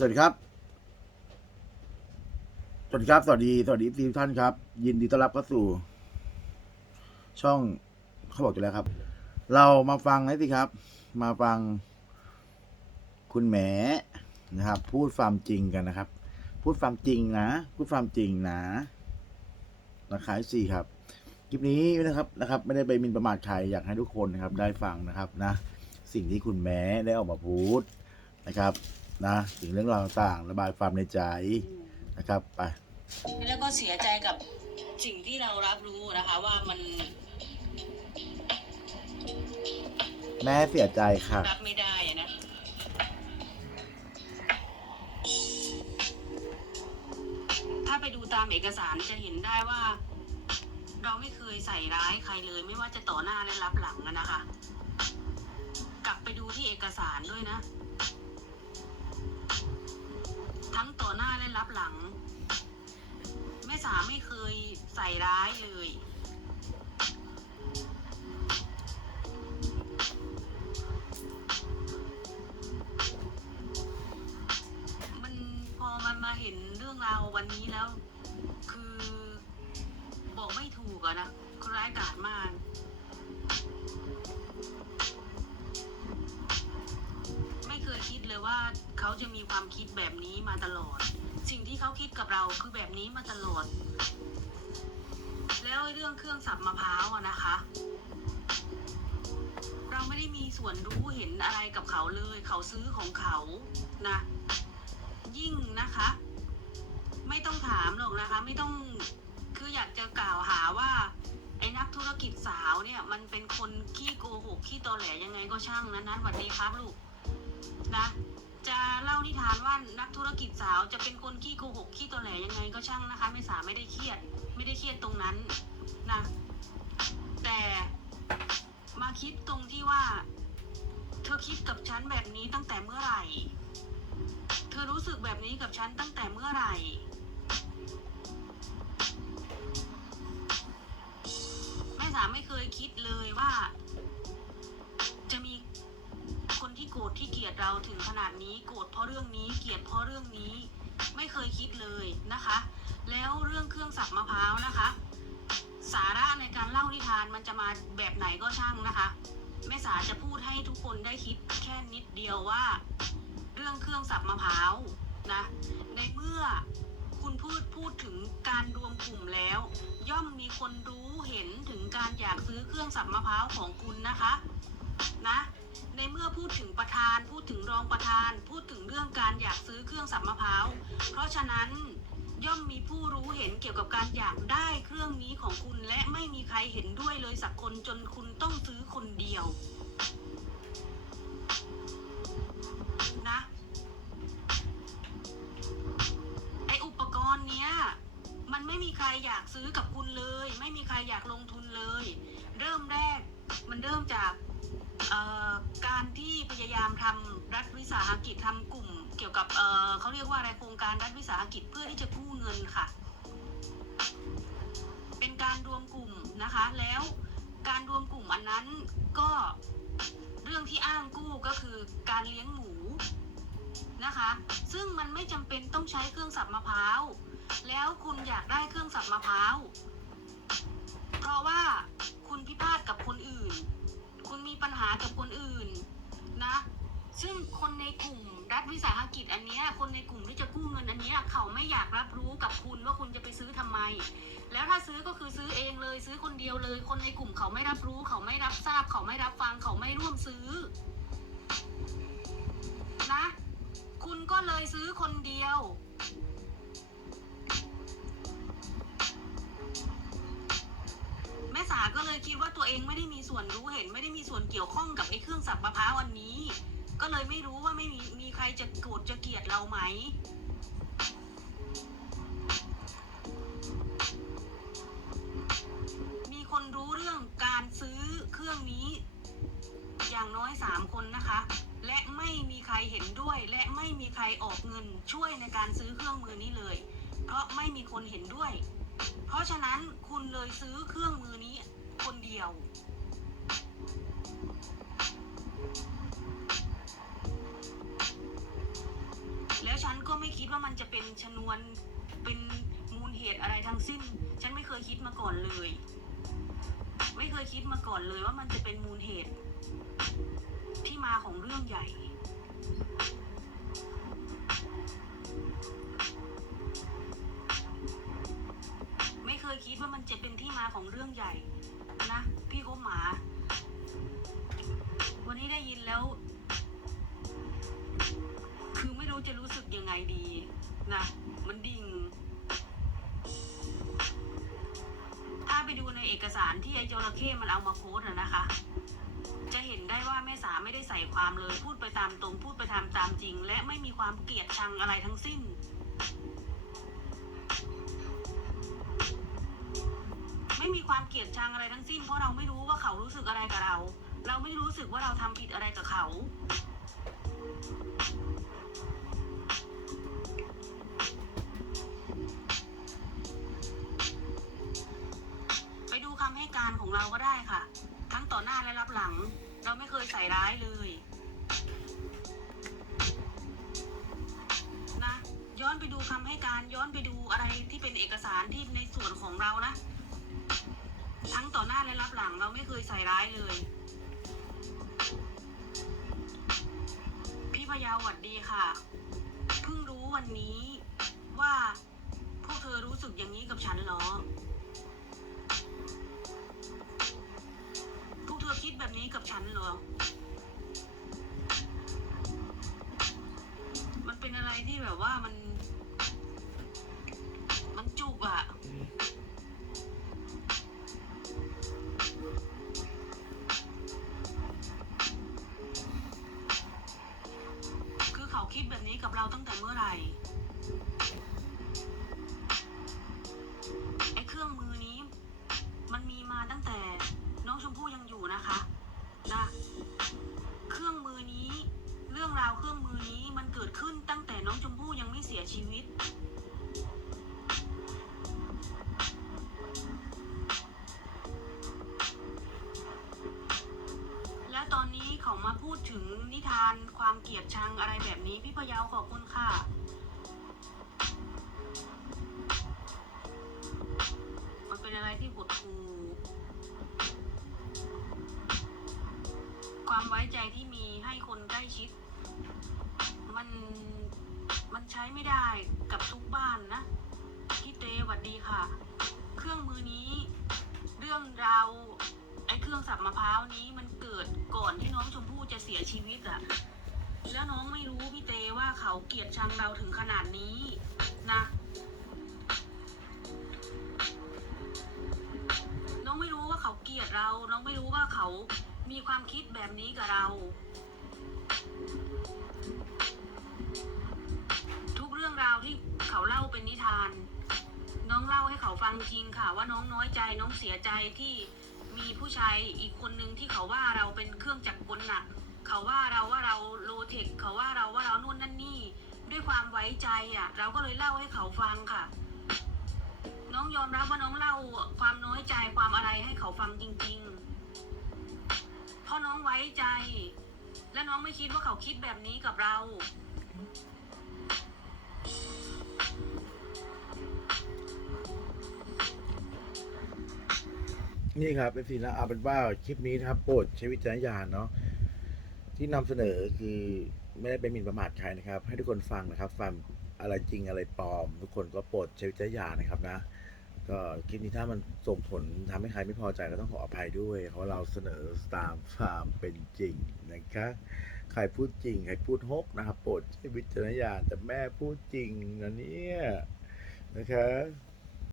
สวัสดีครับ สวัสดีครับ สวัสดี สวัสดีทุกท่านครับ ยินดีต้อนรับเข้าสู่ ช่องเขาบอกอยู่แล้วครับ เรามาฟังนะสิครับ มาฟัง คุณแหมนะครับ พูดความจริงกันนะครับ พูดความจริงนะ พูดความจริงนะนะคะสี่ครับ คลิปนี้นะครับ นะครับ ไม่ได้ไปมินประมาทใครอยากให้ทุกคนนะครับ ได้ฟังนะครับนะ สิ่งที่คุณแม้ได้ออกมาพูดนะครับ นะถึงเรื่องราวต่างๆระบายความในใจนะครับไปแล้วก็เสียใจกับสิ่งที่เรารับรู้นะคะว่ามันแม่เสียใจค่ะรับไม่ได้อะนะถ้าไปดูตามเอกสารจะเห็นได้ว่า เราไม่เคยใส่ร้ายใครเลย ไม่ว่าจะต่อหน้าและรับหลังอะนะคะ กลับไปดูที่เอกสารด้วยนะ ทั้งต่อหน้าและรับหลัง แม่สาไม่เคยใส่ร้ายเลย มันพอมันมาเห็นเรื่องราววันนี้แล้ว คือบอกไม่ถูกอะนะร้ายกาจมาก เคยคิดเลยว่าเขาจะมีความคิดแบบนี้มาตลอด สิ่งที่เขาคิดกับเราคือแบบนี้มาตลอด แล้วเรื่องเครื่องสับมะพร้าวอะนะคะ เราไม่ได้มีส่วนรู้เห็นอะไรกับเขาเลย เขาซื้อของเขานะ ยิ่งนะคะ ไม่ต้องถามหรอกนะคะ ไม่ต้องคืออยากจะกล่าวหาว่าไอ้นักธุรกิจสาวเนี่ยมันเป็นคนขี้โกหกขี้ตอแหลยังไงก็ช่างนะนั้นสวัสดีครับลูกนะ จะเล่านิทานว่านักธุรกิจสาวจะเป็นคนขี้โกหกขี้ตอแหลยังไงก็ช่างนะคะ ไม่สาไม่ได้เครียด ไม่ได้เครียดตรงนั้นนะแต่มาคิดตรงที่ว่า เธอคิดกับฉันแบบนี้ตั้งแต่เมื่อไหร่ เธอรู้สึกแบบนี้กับฉันตั้งแต่เมื่อไหร่ แม่สาไม่เคยคิดเลยว่า รธที่เกลียดเราถึงขนาดนี้โกรธเพราะเรื่องนี้เกลียดเพราะเรื่องนี้ ไม่เคยคิดเลยนะคะ แล้วเรื่องเครื่องสับมะพร้าวนะคะ สาระในการเล่านิทานมันจะมาแบบไหนก็ช่างนะคะแม่สาจะพูดให้ทุกคนได้คิดแค่นิดเดียวว่า เรื่องเครื่องสับมะพร้าวนะในเมื่อคุณพูดพูดถึงการรวมกลุ่มแล้ว ย่อมมีคนรู้เห็นถึงการอยากซื้อเครื่องสับมะพร้าวของคุณนะคะ นะ ในเมื่อพูดถึงประธาน พูดถึงรองประธาน พูดถึงเรื่องการอยากซื้อเครื่องสับมะพร้าว เพราะฉะนั้นย่อมมีผู้รู้เห็นเกี่ยวกับการอยากได้เครื่องนี้ของคุณและไม่มีใครเห็นด้วยเลยสักคนจนคุณต้องซื้อคนเดียว นะ ไออุปกรณ์เนี้ย มันไม่มีใครอยากซื้อกับคุณเลย ไม่มีใครอยากลงทุนเลย เริ่มแรก มันเริ่มจาก การที่พยายามทำรัฐวิสาหกิจทำกลุ่ม เกี่ยวกับเเขาเรียกว่าอะไรโครงการรัฐวิสาหกิจเพื่อที่จะกู้เงินค่ะ เป็นการรวมกลุ่มนะคะ แล้วการรวมกลุ่มอันนั้นก็เรื่องที่อ้างกู้ก็คือการเลี้ยงหมูนะคะ ซึ่งมันไม่จำเป็นต้องใช้เครื่องสับมะพร้าว แล้วคุณอยากได้เครื่องสับมะพร้าว เพราะว่าคุณพิพาทกับคนอื่น คุณมีปัญหากับคนอื่นนะ ซึ่งคนในกลุ่มรัฐวิสาหกิจอันเนี้ยคนในกลุ่มที่จะกู้เงินอันเนี้ยเขาไม่อยากรับรู้กับคุณว่าคุณจะไปซื้อทำไม แล้วถ้าซื้อก็คือซื้อเองเลยซื้อคนเดียวเลย คนในกลุ่มเขาไม่รับรู้ เขาไม่รับทราบ เขาไม่รับฟัง เขาไม่ร่วมซื้อ นะ คุณก็เลยซื้อคนเดียว ม่สาก็เลยคิดว่าตัวเองไม่ได้มีส่วนรู้เห็น ไม่ได้มีส่วนเกี่ยวข้องกับไอ้เครื่องสับมะพร้าวอันนี้ ก็เลยไม่รู้ว่าไม่มีมีใครจะโกรธจะเกลียดเราไหมมีคนรู้เรื่องการซื้อเครื่องนี้ อย่างน้อยสามคนนะคะ และไม่มีใครเห็นด้วย และไม่มีใครออกเงินช่วยในการซื้อเครื่องมือนี้เลย เพราะไม่มีคนเห็นด้วย เพราะฉะนั้นคุณเลยซื้อเครื่องมือนี้คนเดียว แล้วฉันก็ไม่คิดว่ามันจะเป็นชนวนเป็นมูลเหตุอะไรทั้งสิ้น ฉันไม่เคยคิดมาก่อนเลย ไม่เคยคิดมาก่อนเลยว่ามันจะเป็นมูลเหตุ ที่มาของเรื่องใหญ่ จะเป็นที่มาของเรื่องใหญ่นะ พี่คบหมา วันนี้ได้ยินแล้ว คือไม่รู้จะรู้สึกยังไงดีนะ มันดิ่ง ถ้าไปดูในเอกสารที่ไอ้จระเข้มันเอามาโพสอะนะคะ จะเห็นได้ว่าแม่สาไม่ได้ใส่ความเลย พูดไปตามตรง พูดไปตามตามจริง และไม่มีความเกลียดชังอะไรทั้งสิ้น ไม่มีความเกลียดชังอะไรทั้งสิ้นเพราะเราไม่รู้ว่าเขารู้สึกอะไรกับเรา เราไม่รู้สึกว่าเราทำผิดอะไรกับเขาไปดูคำให้การของเราก็ได้ค่ะ ทั้งต่อหน้าและรับหลัง เราไม่เคยใส่ร้ายเลย นะ ย้อนไปดูคำให้การย้อนไปดูอะไรที่เป็นเอกสารที่ในส่วนของเรานะ ทั้งต่อหน้าและรับหลังเราไม่เคยใส่ร้ายเลย พี่พยาวหวัดดีค่ะ เพิ่งรู้วันนี้ว่าพวกเธอรู้สึกอย่างนี้กับฉันเหรอ พวกเธอคิดแบบนี้กับฉันหรอ มันเป็นอะไรที่แบบว่ามัน คิดแบบนี้กับเราตั้งแต่เมื่อไหร่ไอ้เครื่องมือนี้ มันมีมาตั้งแต่น้องชมพู่ยังอยู่นะคะนะเครื่องมือนี้ เรื่องราวเครื่องมือนี้มันเกิดขึ้นตั้งแต่น้องชมพู่ยังไม่เสียชีวิต ถึงนิทานความเกลียดชังอะไรแบบนี้ พี่พยาวขอบคุณค่ะมันเป็นอะไรที่หดหูความไว้ใจที่มีให้คนใกล้ชิด มันมันใช้ไม่ได้กับทุกบ้านนะพี่เตหวัดดีค่ะ เครื่องมือนี้ เรื่องราวไอ้เครื่องสับมะพร้าวนี้มัน กิดก่อนที่น้องชมพู่จะเสียชีวิตอะแล้วน้องไม่รู้พี่เตว่าเขาเกลียดชังเราถึงขนาดนี้นะ น้องไม่รู้ว่าเขาเกลียดเรา น้องไม่รู้ว่าเขามีความคิดแบบนี้กับเรา ทุกเรื่องราวที่เขาเล่าเป็นนิทาน น้องเล่าให้เขาฟังจริงค่ะ ว่าน้องน้อยใจน้องเสียใจที่ มีผู้ชายอีกคนนึงที่เขาว่าเราเป็นเครื่องจักรกลน่ะ เขาว่าเราว่าเราโลเทคเขาว่าเราว่าเรานู่นนั่นนี่ ด้วยความไว้ใจอะ เราก็เลยเล่าให้เขาฟังค่ะ น้องยอมรับว่าน้องเล่าความน้อยใจความอะไรให้เขาฟังจริง ๆ เพราะน้องไว้ใจ และน้องไม่คิดว่าเขาคิดแบบนี้กับเรา นี่ครับเป็นสีนะเอาเป็นว่าคลิปนี้นะครับโปรดใช้วิจารณญาณเนาะที่นำเสนอคือไม่ได้เป็นหมิ่นประมาทใครนะครับ ให้ทุกคนฟังนะครับ ฟังอะไรจริงอะไรปลอม ทุกคนก็โปรดใช้วิจารณญาณนะครับนะ ก็คลิปนี้ถ้ามันส่งผลทำให้ใครไม่พอใจก็ต้องขออภัยด้วย เพราะเราเสนอตามความเป็นจริงนะคะใครพูดจริงใครพูดฮกนะครับโปรดใช้วิจารณญาณแต่แม่พูดจริงนะเนี่ยนะคะ